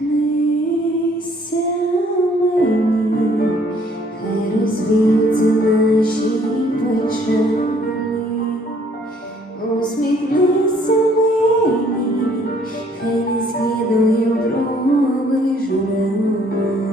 Усміхнися мені, хай розвіються наші печалі. Усміхнися мені, хай не згідує брови журема.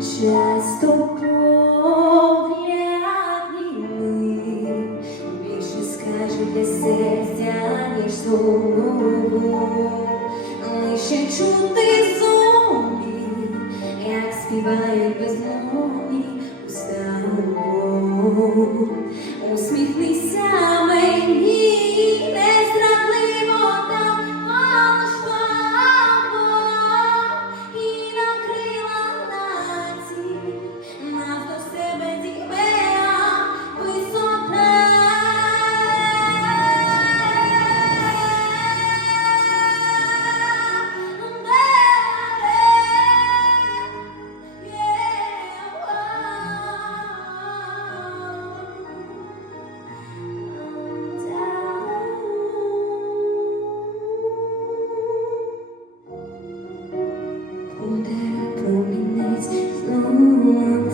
Часто погляд милий більше скаже для серця, ніж слово. Лише чути зомбі, як співають безмовні уста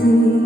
see.